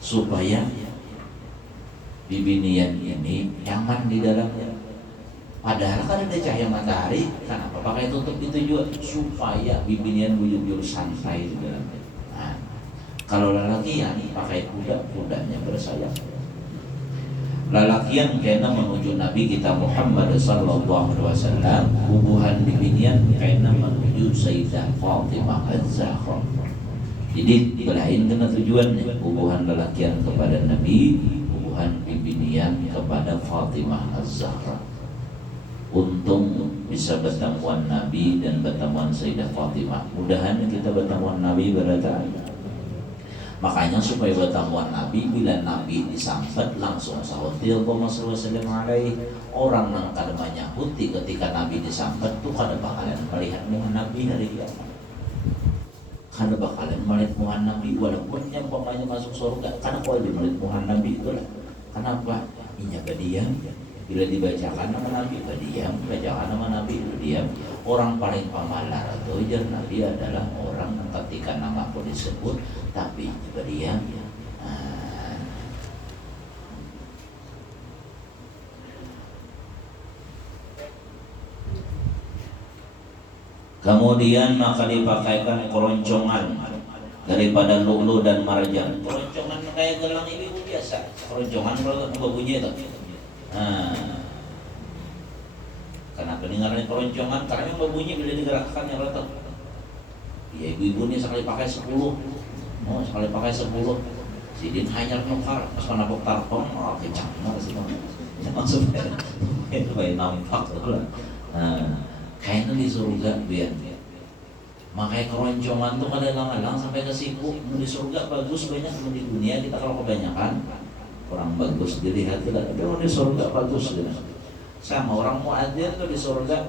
supaya bibinian ini nyaman di dalamnya. Padahal kan ada cahaya matahari, kenapa pakai tutup itu juga? Supaya bibinian bujur-bujur santai di dalamnya. Nah, kalau lalakian pakai kuda, kudanya bersayap. Lalakian kena menuju Nabi kita Muhammad sallallahu alaihi wasallam, hubungan bibinian kena menuju Sayyidah Fatimah Az-Zahra. Jadi belain kena tujuannya, hubungan lalakian kepada Nabi, hubungan bibinian kepada Fatimah Az-Zahra. Untung bisa bertemuan Nabi dan bertemuan Sayyidah Fatimah. Mudahan kita bertemuan Nabi berataan. Makanya supaya bertemuan Nabi, bila Nabi disambet langsung sahutil sallallahu alaihi orang yang kada menyahuti ketika Nabi disambet tuh kada bakalan melihat muka Nabi hari kiamat. Kada bakalan melihat muka Nabi walaupun yang pokoknya masuk surga. Karena kau aja melihat muka Nabi itulah. Kenapa? Inya berdiam. Bila dibacakan nama Nabi berdiam, bacakan nama Nabi berdiam. Orang paling pamalar atau ujar Nabi adalah orang ketika nama pun disebut tapi berdiam. Kemudian maka dipakaikan keroncongan daripada lu'lu dan marjan. Keroncongan kayak gelang ini biasa. Keroncongan kalau berbunyi itu. Kenapa dengarnya keroncongan? Karena yang berbunyi bila digerakkan yang retak. Ya ibu-ibu ini sekali pakai 10. Sekali pakai 10. Sidin hanyar nukar. Pas mana bok tarpon, kencang banget sih. Maksudnya itu baik nampak lah. Kayaknya di surga biar. Makanya keroncongan tuh kadang-kadang sampai ke siku. Di surga bagus banyak, di dunia kita kalau kebanyakan kurang bagus dilihat tidak. Tapi di surga bagus gitu. Sama orang muadzin tuh di surga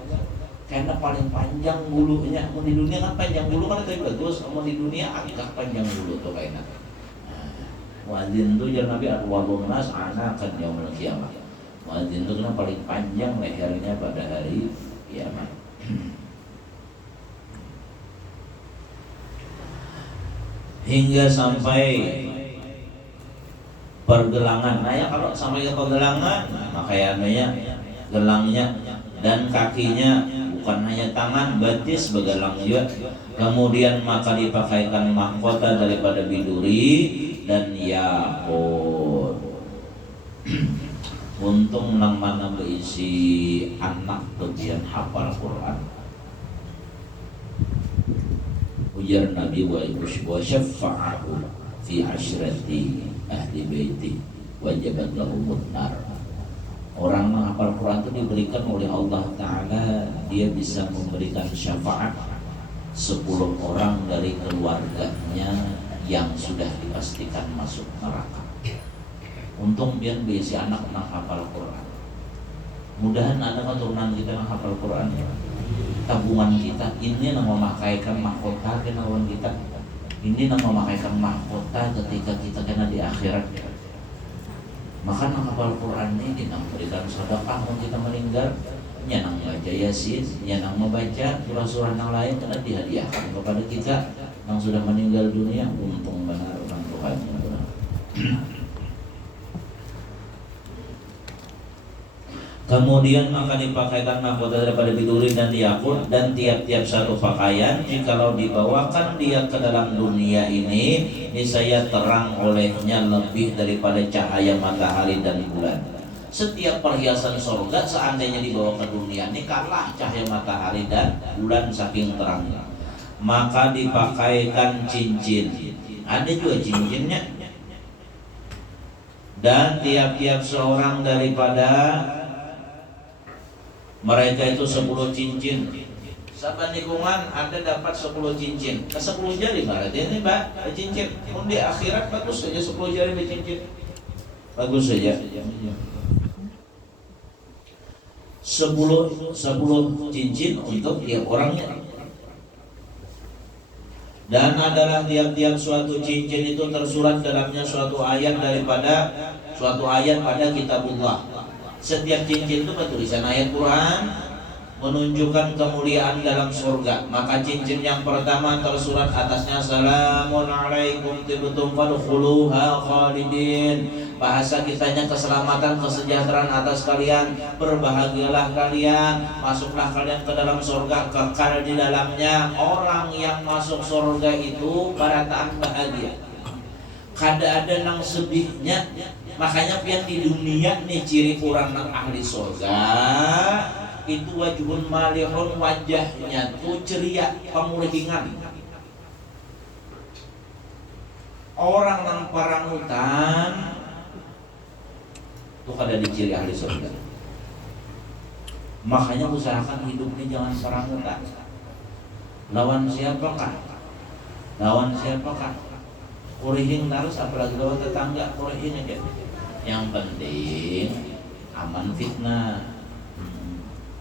karena paling panjang bulunya. Mau di dunia kan panjang bulu kan tapi bagus. Mau di dunia agak panjang bulu tuh kayaknya. Muadzin tuh jangan Nabi atwalun nas anakan yaumul qiyamah. Muadzin tuh kan paling panjang lehernya pada hari kiamat. Hingga sampai pergelangan. Nah ya kalau sampai ke pergelangan, makanya gelangnya dan kakinya bukan hanya tangan, betis begelang juga. Kemudian maka dipakaikan mahkota daripada biduri dan yakut. Untung nang mana berisi anak bagian hafal Quran. Ujar Nabi wa syafa'ahu fi asyrati ahli baiti wajabat lahumut nar. Orang menghafal Quran itu diberikan oleh Allah Ta'ala, dia bisa memberikan syafaat 10 orang dari keluarganya yang sudah dipastikan masuk neraka. Untung biar berisi anak menghafal Quran. Mudahan ada keturunan kita yang hafal Quran. Tabungan kita ini yang memakaikan mahkota ke lawan kita. Ini yang memakaikan mahkota ketika kita kena di akhirat. Maka menghafal Quran ini nang berikan sedekah kalau kita meninggal, nyanang baca Yasin, nyanang membaca surah-surah yang lain telah dihadiahkan kepada kita yang sudah meninggal dunia. Untung benar orang Tuhan. Kemudian maka dipakaikan mahkota daripada biduri dan yakut, dan tiap-tiap satu pakaian jikalau dibawakan dia ke dalam dunia ini niscaya terang olehnya lebih daripada cahaya matahari dan bulan. Setiap perhiasan surga seandainya dibawa ke dunia ini kalah cahaya matahari dan bulan saking terangnya. Maka dipakaikan cincin. Ada juga cincinnya. Dan tiap-tiap seorang daripada mereka itu 10 cincin. Saban lingkungan ada dapat 10 cincin. Ke 10 jari berarti ini Mbak cincin. Di akhirat bagus saja 10 jari cincin. Bagus saja. 10 cincin untuk tiap orangnya. Dan adalah tiap-tiap suatu cincin itu tersurat dalamnya suatu ayat pada kitabullah. Setiap cincin itu bertulisan ayat Quran menunjukkan kemuliaan dalam surga. Maka cincin yang pertama tersurat atasnya salamun alaikum tibtum fadkhuluha khalidin. Bahasa kitanya keselamatan, kesejahteraan atas kalian, berbahagialah kalian, masuklah kalian ke dalam surga, kekal di dalamnya. Orang yang masuk surga itu barataan bahagia, kada ada nang sedihnya. Makanya pian di dunia nih ciri orang nang ahli surga itu wajhun malihun, wajahnya tuh ceria, pamulihingan. Orang nang parangutan tuh kada diciri ahli surga. Makanya usahakan hidupnya jangan parangutan. Lawan siapakah? Lawan siapakah? Kurihing terus, apalagi lawan tetangga, kurihing aja. Yang penting aman fitnah.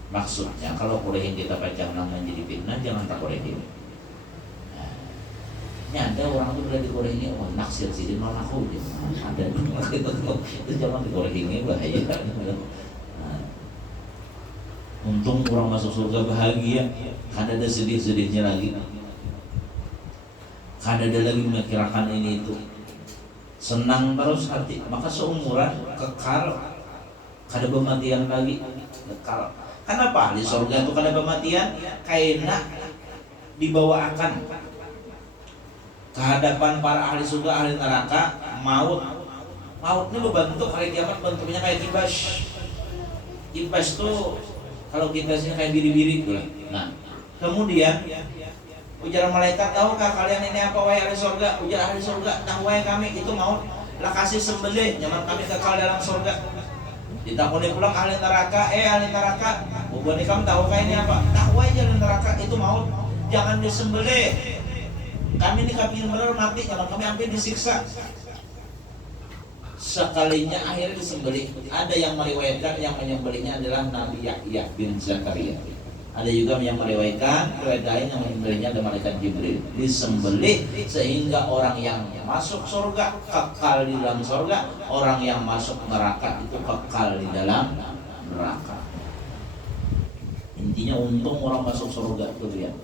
Maksudnya kalau kurihing kita pacang namanya jadi fitnah, jangan tak kurihing. Ini ada orang tuh udah dikurihingnya, oh naksir sih, mau aku dia. Ada itu jangan dikurihingnya, bahaya. Untung orang masuk surga bahagia, kada ada sedih-sedihnya lagi, kada ada lagi memikirkan ini itu, senang terus hati. Maka seumuran kekal, kada pematian lagi, kekal. Kenapa di surga itu kada pematian? Karena dibawakan ke hadapan para ahli surga, ahli neraka, maut. Maut ini berbentuk hari kiamat, bentuknya kayak kibas. Kibas tuh kalau kita sih kayak biri-biri tuh. Nah, kemudian ujar malaikat, tahukah kalian ini apa wahai ahli surga? Ujar ahli surga, tahu wahai kami itu maut. Lah kasih sembelih, nyaman kami kekal dalam surga. Ditakuni pulang ahli neraka, ahli neraka, bukan kamu tahukah ini apa? Tahu aja ahli neraka itu maut, jangan disembelih. Kami ini kami benar mati, kalau kami hampir disiksa. Sekalinya akhirnya disembelih. Ada yang meriwayatkan yang menyembelihnya adalah Nabi Yahya bin Zakaria. Ada juga yang meriwayatkan riwayat lain yang menyembelihnya adalah malaikat Jibril. Disembelih sehingga orang yang masuk surga kekal di dalam surga, orang yang masuk neraka itu kekal di dalam neraka. Intinya untung orang masuk surga tuh lihat.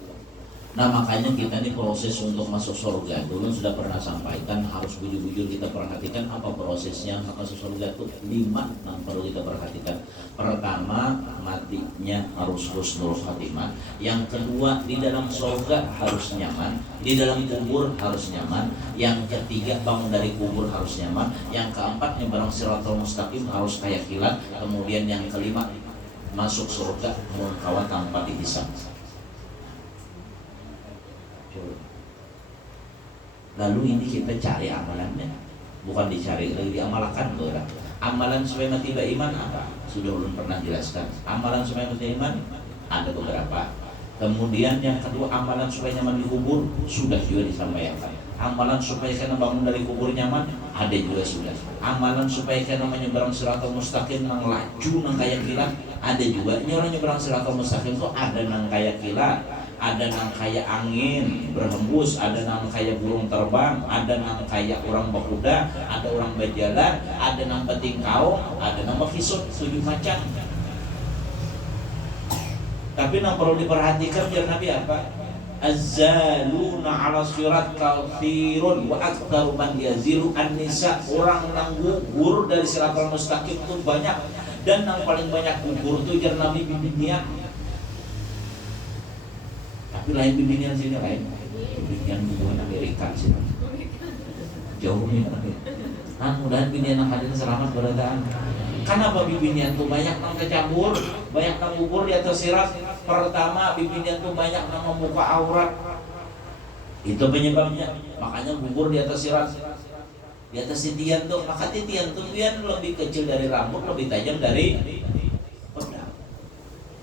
Nah makanya kita ini proses untuk masuk surga dulu sudah pernah sampaikan, harus bujur-bujur kita perhatikan apa prosesnya masuk surga itu 5 yang perlu kita perhatikan. Pertama, matinya harus husnul khatimah. Yang kedua, di dalam surga harus nyaman. Di dalam kubur harus nyaman. Yang ketiga, bangun dari kubur harus nyaman. Yang keempat, nyebrang siratal mustaqim harus kayak kilat. Kemudian yang kelima, masuk surga kawan tanpa dihisab. Lalu ini kita cari amalannya, bukan dicari lagi, diamalkan orang. Amalan supaya mati beriman apa? Sudah ulun pernah jelaskan. Amalan supaya mati iman ada beberapa. Kemudian yang kedua, amalan supaya nyaman di kubur sudah juga disampaikan. Amalan supaya kena bangun dari kubur nyaman ada juga sudah. Amalan supaya kena menyeberang siratal mustaqim nang laju nang kayak kilat ada juga. Ini orang nyeberang siratal mustaqim tuh ada nang kayak kilat, ada nang kayak angin berhembus, ada nang kayak burung terbang, ada nang kayak orang berkuda, ada orang berjalan, ada nang peting kaung, ada nang berkisut 7 macam. Tapi nang perlu diperhatikan biar Nabi apa? Az-zaluna 'ala sirat katsirun wa aktsaru man yazilu an-nisa. Orang nang gugur dari siratal mustaqim itu banyak, dan nang paling banyak gugur itu jar Nabi bibinian. Tapi lain bibinian sini lain. Bibinian bukan Amerika sih. Jauh nih. Nah, mudahan bibinian yang hadir selamat beradaan. Kenapa bibinian tuh banyak nang kecabur, banyak nang gugur di atas sirat? Pertama, bibinian tuh banyak nang membuka aurat. Itu penyebabnya. Makanya gugur di atas sirat. Di atas titian tuh, maka titian tuh biar lebih kecil dari rambut, lebih tajam dari pedang.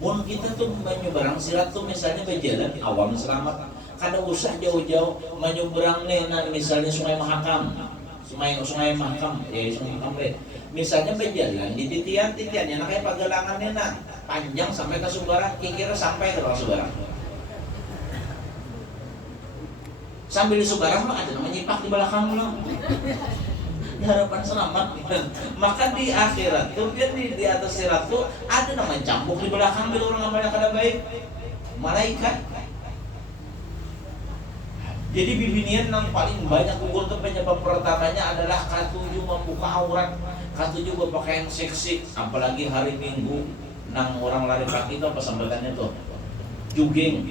Mun kita tuh menyeberang sirat tuh misalnya berjalan awam selamat, kada usah jauh-jauh menyeberang nih, nah misalnya Sungai Mahakam. Sungai Mahakam, ya Sungai Mahakam misalnya berjalan di titian-titiannya nah kayak pagelangannya nah panjang sampai ke Subarang, kira sampai ke Subarang. Sambil di Subarang mah ada namanya nyipak di belakang lo. harapan selamat. Maka di akhirat tuh biar di atas sirat tuh ada namanya cambuk di belakang bila orang amalnya kada baik, malaikat. Jadi bibinian yang paling banyak gugur tuh penyebab pertamanya adalah katuju membuka aurat, katuju berpakaian seksi, apalagi hari Minggu nang orang lari kaki itu apa sambutannya tuh jogging,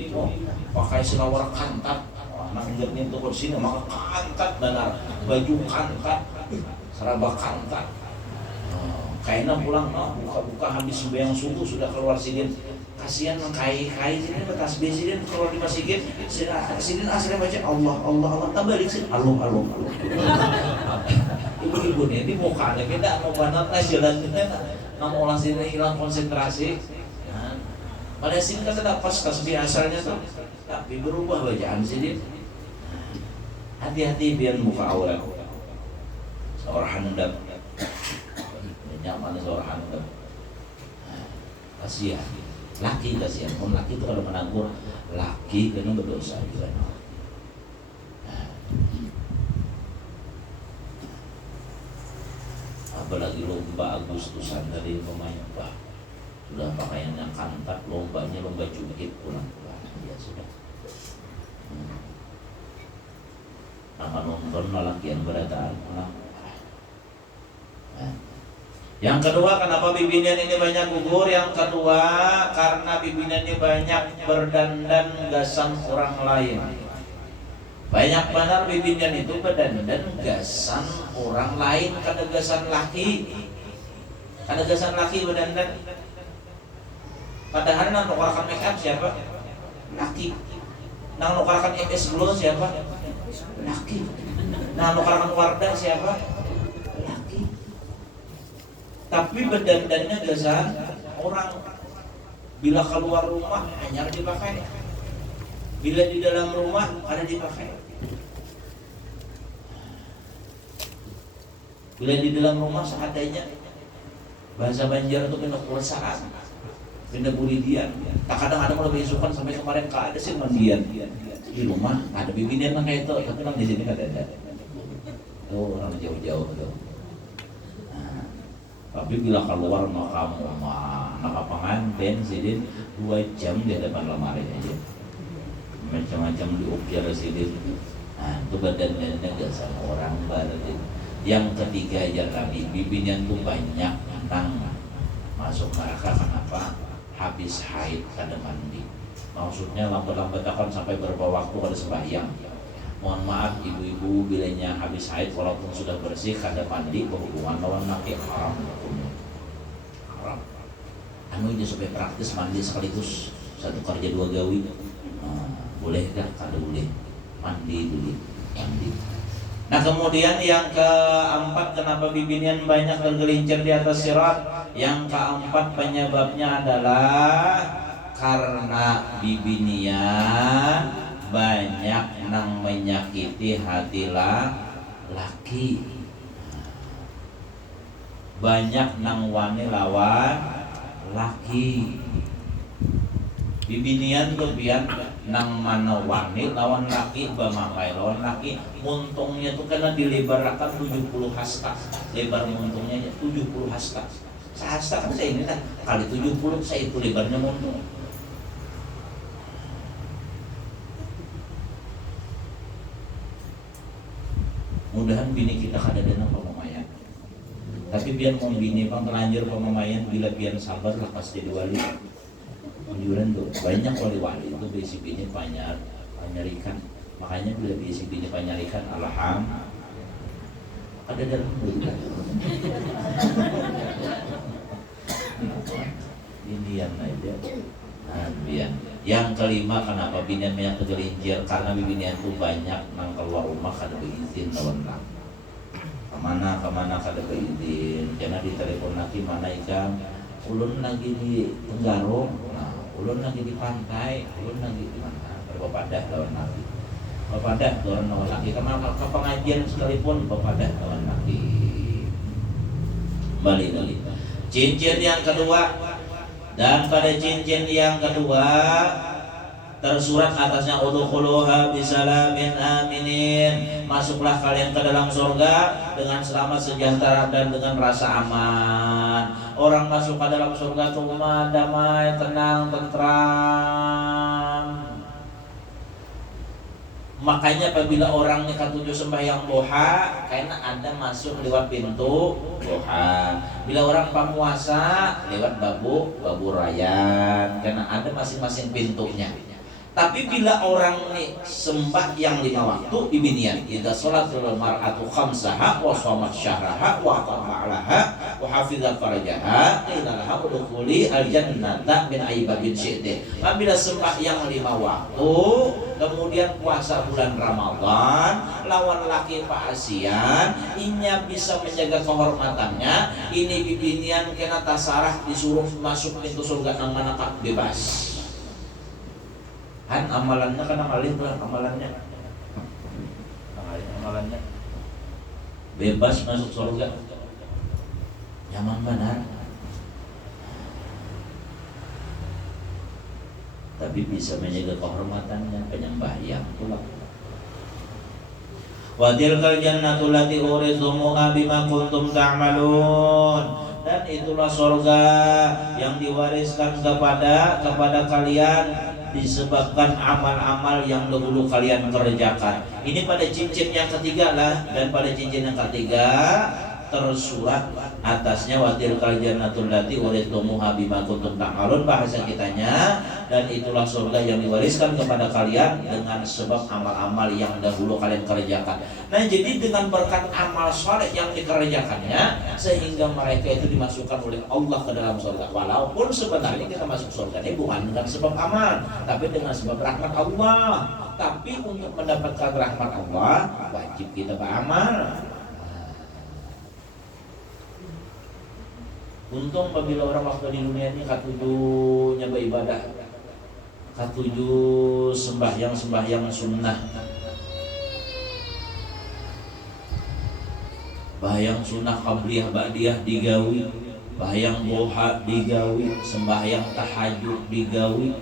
pakai selawar kantat, nang ingetnya tuh ke sini maka kantat benar, baju kantat, seraba kantat, kayaknya pulang buka-buka habis sembahyang subuh sudah keluar sidin. Kasihan kai sini bekas sidin keluar di masjid sidin aslinya baca Allah Allah Allah tambah balik sini Allah Allah ibu-ibu nih di mukanya kita mau banget jalannya mau orang sini hilang konsentrasi. Pada sini kan ada pas tasbih asalnya tuh tapi berubah bacaan sidin. Hati-hati biar muka aurat seorang handap nyaman seorang handap kasihan. Laki kasihan, pun laki itu kalau menegur laki karena berdosa juga. Apalagi lomba Agustusan dari pemain bah, sudah pakaiannya kantat, lombanya lomba jukit pulang ya sudah. Nama nonton laki yang berataan Yang kedua, kenapa bibinian ini banyak gugur? Yang kedua, karena bibinian ini banyak berdandan gasan orang lain. Banyak benar bibinian itu berdandan gasan orang lain, kada gasan laki. Kada gasan laki berdandan. Padahal nang nukarakan make up siapa? Laki. Nang nukarakan MS Glow siapa? Laki. Nang nukarakan Wardah siapa? Tapi berdandannya gasan orang. Bila keluar rumah hanya dipakai, bila di dalam rumah ada dipakai. Bila di dalam rumah seadanya, bahasa Banjar itu kena kursaan, kena bulidian. Tak kadang ada lebih isukan sampai kemarin ada sih mandian di rumah ada bibinian kayak itu, tapi nang di sini kada ada. Oh orang jauh-jauh tuh. Tapi bila keluar maka anak pengantin sidin 2 jam di depan lemari aja macam-macam diukir sidin. Nah itu badannya gak sama orang baru. Yang ketiga ya Nabi bibinian tuh banyak nang masuk neraka kenapa? Habis haid kada mandi. Maksudnya lambat-lambat akan sampai berapa waktu kada sembahyang. Mohon maaf ibu-ibu bilanya habis haid walaupun sudah bersih kada mandi berhubungan lawan laki haram. Anu aja supaya praktis mandi sekaligus satu kerja 2 gawi. Boleh kan? Kada boleh. Mandi dulu, mandi. Nah kemudian yang keempat, kenapa bibinian banyak tergelincir di atas sirat? Yang keempat penyebabnya adalah karena bibinian banyak nang menyakiti hati laki, banyak nang wani lawan laki. Bibinian tuh biar nang mana wani lawan laki bamakai lawan laki, muntungnya tuh kena dilebarkan 70 hasta. Lebar muntungnya 70 hasta. Sehasta kan saya ini kan kali 70 saya itu lebarnya muntung. Mudahan bini kita kada ada pemamayan. Tapi biar mau bini pang terlanjur pemamayan bila biar sabar lepas jadi wali. Anjuran tuh banyak wali-wali itu bisi bini panyarikan. Makanya bila bisi bini panyarikan alhamdulillah ada dalam bulan. Indian aja. Biar. Yang kelima, kenapa binian banyak tergelincir? Karena binian itu banyak nang keluar rumah kada beizin lawan laki. Kemana kada beizin. Karena ditelepon laki mana ikan. Ulun lagi di Tenggarong, ulun lagi di pantai, ulun lagi di mana? Berpadah lawan laki. Berpadah lawan laki. Kemana ke pengajian sekalipun berpadah lawan laki. Balik. Cincin yang kedua. Dan pada cincin yang kedua tersurat atasnya udkhuluha bisalamin aminin, masuklah kalian ke dalam surga dengan selamat, sejahtera, dan dengan rasa aman. Orang masuk ke dalam surga itu damai, tenang, tentram. Makanya apabila orang nih katujuh sembahyang duha, karena ada masuk lewat pintu duha. Bila orang pamuasa lewat babu rayan, karena ada masing-masing pintunya. Tapi bila orang nih sembahyang 5 waktu ibinian, idza sholatul mar'atu khamsaha wa shamat syahraha wa tama'alaha wa hafizat farajaha qila laha udkhuli al-jannata min aibabin syi'ti. Apabila sembahyang 5 waktu, kemudian puasa bulan Ramadan, lawan laki paasian, inya bisa menjaga kehormatannya, ini bibinian kena tasarah disuruh masuk pintu surga nang manakah bebas. Kan amalannya kan amalin tuh amalannya bebas masuk surga, nyaman benar. Tapi bisa menjaga kehormatannya penyembahyang pula. Wa tilkal jannatu allati urizumuha bima kuntum ta'malun. Dan itulah surga yang diwariskan kepada kalian disebabkan amal-amal yang dahulu kalian kerjakan. Ini pada cincin yang ketiga lah, dan pada cincin yang ketiga tersurat atasnya watil jannatu allati urizumuha bima kuntum ta'malun, bahasa kitanya, dan itulah surga yang diwariskan kepada kalian dengan sebab amal-amal yang dahulu kalian kerjakan. Nah, jadi dengan berkat amal saleh yang dikerjakannya, sehingga mereka itu dimasukkan oleh Allah ke dalam surga. Walaupun sebenarnya kita masuk surga ini bukan dengan sebab amal, tapi dengan sebab rahmat Allah. Tapi untuk mendapatkan rahmat Allah, wajib kita beramal. Untung apabila orang waktu di dunia ini katujuhnya beribadah, katujuh sembahyang sunnah, bahyang sunnah qabliyah ba'diyah digawi, bahyang duha digawi, sembahyang tahajud digawi.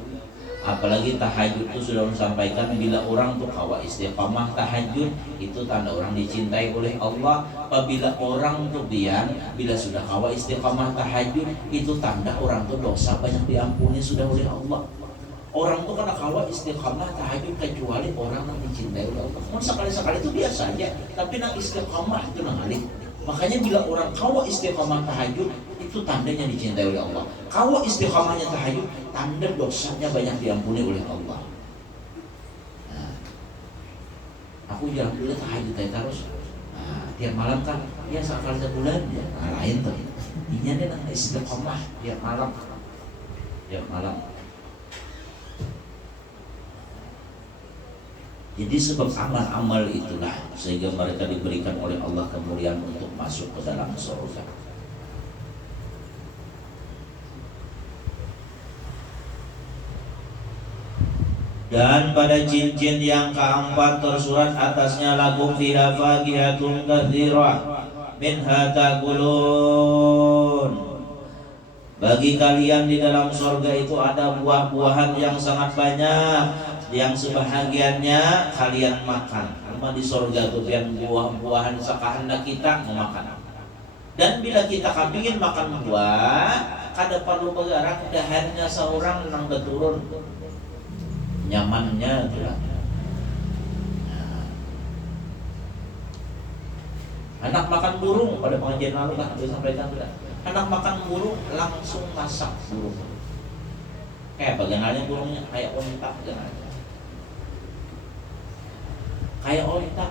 Apalagi tahajud itu sudah disampaikan, bila orang tuh kawa istiqamah tahajud, itu tanda orang dicintai oleh Allah. Apabila orang tuh bila sudah kawa istiqamah tahajud, itu tanda orang tuh dosa banyak diampuni sudah oleh Allah. Orang tuh kena kawa istiqamah tahajud kecuali orang yang dicintai oleh Allah. Mau sekali-sekali itu biasa aja, tapi nak istiqamah itu nangalih. Makanya bila orang kawa istiqamah tahajud, itu tandanya dicintai oleh Allah. Kalau istiqamahnya tahajud, tanda dosanya banyak diampuni oleh Allah. Nah, aku jarang dulu tahajud terus. Nah, tiap malam kan, ya sekali sebulan ya. Nah, lain tuh. Ini dia nang istiqamah tiap malam. Jadi sebab amal-amal itulah sehingga mereka diberikan oleh Allah kemuliaan untuk masuk ke dalam surga. Dan pada cincin yang keempat tersurat atasnya lakum fiha faqihatun katsirah minha takulun. Bagi kalian di dalam surga itu ada buah-buahan yang sangat banyak, yang sebahagiannya kalian makan. Cuma di surga itu yang buah-buahan sakahandak kita mau makan. Dan bila kita kepingin makan buah, kada perlu bergerak, dahannya seorang nang beturun. Nyamannya itulah. Anak makan burung pada pengajian lalu kan saya sampaikan sudah. Anak makan burung langsung masak burung. Kayak bagaimana burungnya kayak onta kayak onta.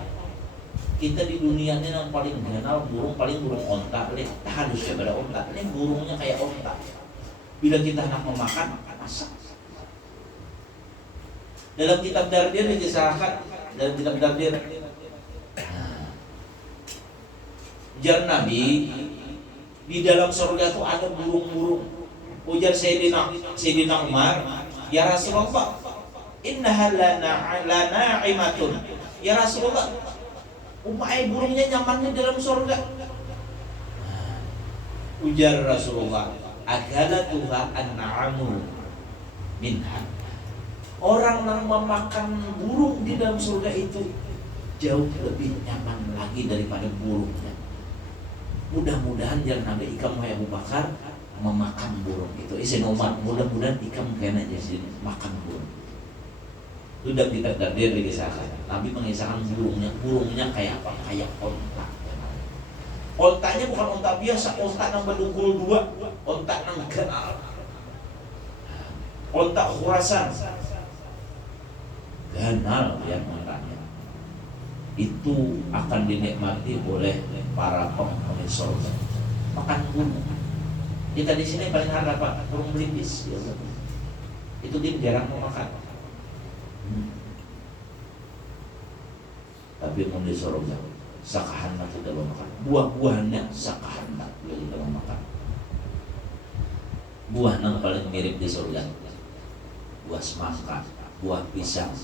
Kita di dunia ini yang paling kenal burung onta, halus ya pada onta. Ini burungnya kayak onta. Bila kita hendak memakan, masak. Dalam kitab Dardir dikisahkan, jar Nabi di dalam surga itu ada burung-burung. Ujar Sayyidina Umar, ya Rasulullah, innaha lana'imatun. Ya Rasulullah, umai burungnya nyamannya dalam surga. Ujar Rasulullah, akalatuha an-na'amu minha. Orang yang memakan burung di dalam surga itu jauh lebih nyaman lagi daripada burungnya. Mudah-mudahan jangan Nabi ikam wa Abu Bakar memakan burung itu. Isin Umar, mudah-mudahan ikam kena jadi makan burung. Sudah kita takdir dikisahkan. Nabi mengisahkan burungnya kayak apa? Kayak onta. Ontanya bukan onta biasa, onta yang berdugul dua, onta yang kenal, onta Khurasan. Ganal yang ontanya. Itu akan dinikmati oleh para penghuni surga. Makan burung. Kita di sini paling harga apa? Burung belibis. Ya. Itu dia jarang memakan. Tapi mau di surga, sakahanna kita makan. Buah-buahannya sakahanna kita makan. Buahnya paling mirip di surga. Buah semangka, buah pisang,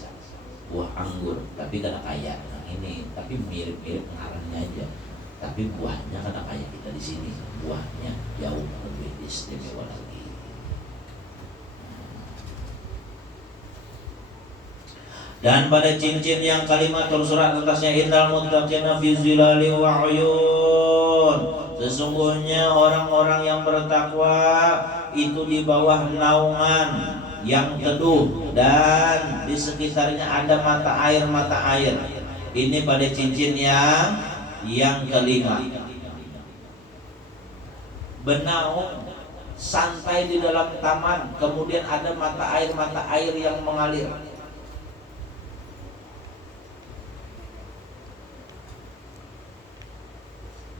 buah anggur. Tapi karena kaya. Ini tapi mirip-mirip ngarangnya aja, tapi buahnya kan kayak kita di sini, buahnya jauh lebih istimewa lagi. Dan pada cincin yang kalimat tersurat atasnya innal muttaqina fi zilali wa uyun, sesungguhnya orang-orang yang bertakwa itu di bawah naungan yang teduh dan di sekitarnya ada mata air. Ini pada cincin yang kelima. Bernaung santai di dalam taman, kemudian ada mata air yang mengalir.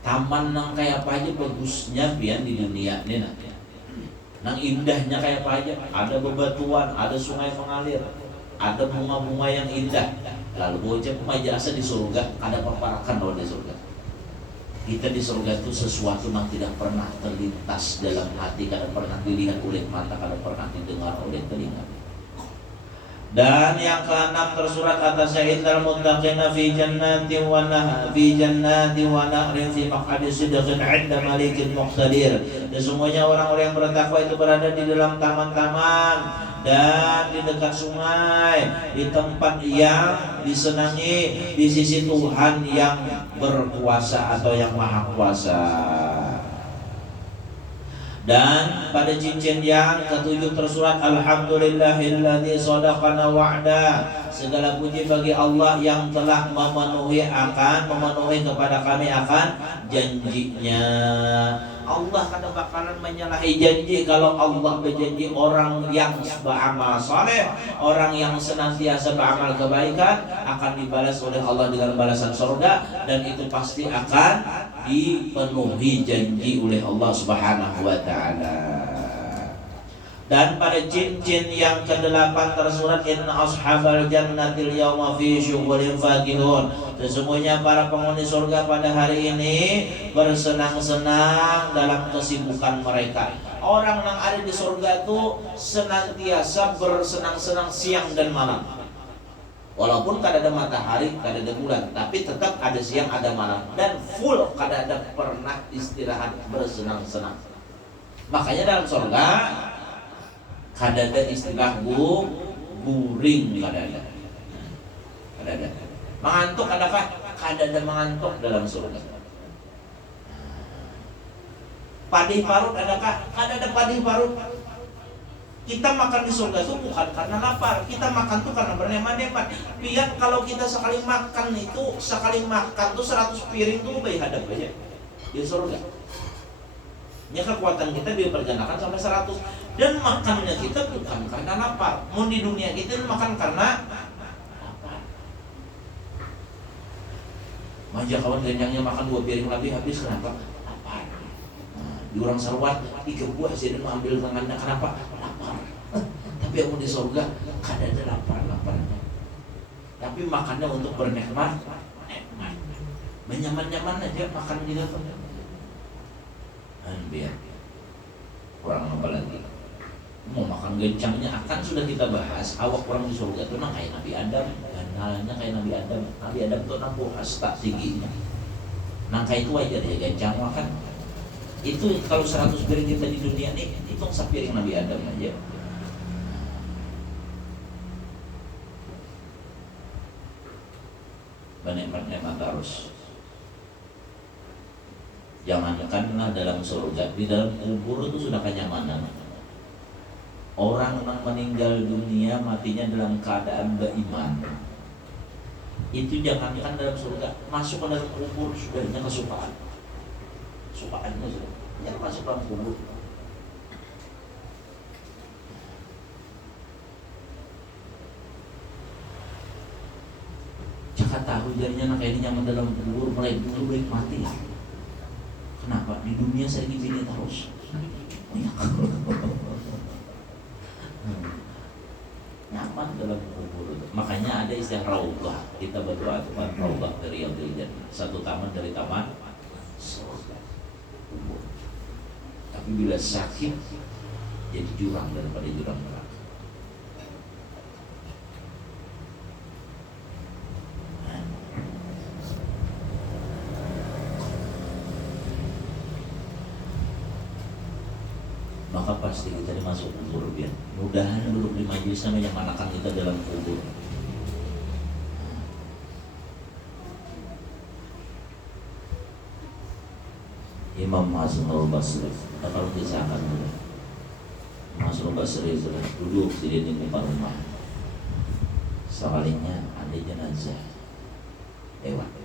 Taman nang kayak apa aja bagusnya pian di dunia ini nang indahnya kayak apa aja. Ada bebatuan, ada sungai mengalir, ada bunga-bunga yang indah. Lalu bocah pemajasa di surga, ada paparakan loh di surga. Kita di surga itu sesuatu yang tidak pernah terlintas dalam hati, kada pernah dilihat oleh mata, kada pernah didengar oleh telinga. Dan yang keenam tersurat atasnya innal muttaqina fi jannatin wa nahrin fi maq'adi sidqin 'inda malikin muqtadir. Sesungguhnya orang-orang yang bertakwa itu berada di dalam taman-taman dan di dekat sungai, di tempat yang disenangi di sisi Tuhan yang berkuasa atau yang maha kuasa. Dan pada cincin yang ketujuh tersurat alhamdulillahilladzi shadaqana wa'da. Segala puji bagi Allah yang telah memenuhi kepada kami akan janjinya. Allah kada bakalan menyalahi janji. Kalau Allah berjanji, orang yang beramal saleh, orang yang senantiasa beramal kebaikan akan dibalas oleh Allah dengan balasan surga, dan itu pasti akan dipenuhi janji oleh Allah Subhanahu wa taala. Dan pada cincin yang ke-8 tersurat inna ashabal jannatil yawma fi syughulin fakihun. Sesungguhnya para penghuni surga pada hari ini bersenang-senang dalam kesibukan mereka. Orang yang ada di surga itu senantiasa bersenang-senang siang dan malam. Walaupun kada ada matahari, kada ada bulan, tapi tetap ada siang, ada malam, dan full kada ada pernah istirahat bersenang-senang. Makanya dalam surga kada ada istilah guring, kada ada. Mengantuk adakah? Kada ada mengantuk dalam surga. Padih parut adakah? Kada ada padih parut. Kita makan di surga itu bukan karena lapar, kita makan tuh karena bernemat-nemat. Biar kalau kita sekali makan tuh 100 piring tuh baik hadap aja di surga. Ya kekuatan kita diperjanakan sampai 100. Dan makannya kita bukan karena lapar. Mau di dunia kita makan karena lapar. Manja kawan kenyangnya makan 2 piring lebih habis, kenapa? Lapar. Di orang Sarwat 3 buah sih dan mau ambil tangannya, kenapa? Lapar. Tapi yang mau di surga kada ada lapar-laparnya. Tapi makannya untuk bernikmat, menyaman-nyaman aja makan di dalam. Dan biar kurang apa lagi? Mau makan gencangnya akan sudah kita bahas. Awak orang di surga itu nang kayak Nabi Adam, ganalnya kayak Nabi Adam. Nabi Adam itu nang hasta tingginya. Nang kayak itu aja dia gencang makan. Itu kalau 100 piring kita di dunia nih, hitung sepiring Nabi Adam aja. Banyak Firdaus. Jangankanlah dalam surga, di dalam kubur itu sudah kenyamanan. Orang yang meninggal dunia matinya dalam keadaan beriman, itu jangankan dalam surga, masuk ke dalam kubur sudahnya kesukaan. Sukaannya sudah, ya masuk dalam kubur. Jangan tahu jadinya anak ini nyaman dalam kubur, mulai dulu baik mati. Kenapa? Di dunia saya begini terus. Nyaman dalam kubur. Makanya ada istilah raudhah. Kita berdoa Tuhan raudhah dari Riyadhil Jannah, satu taman dari taman surga. Kubur. Tapi bila sakit jadi jurang daripada jurang neraka. Maka pasti kita dimasuk kubur biar mudahan duduk di majelis sama yang manakan kita dalam kubur. Imam Hasanul Basri, kalau kisahkan dulu. Hasanul Basri duduk di dinding depan rumah. Sekalinya ada jenazah lewat.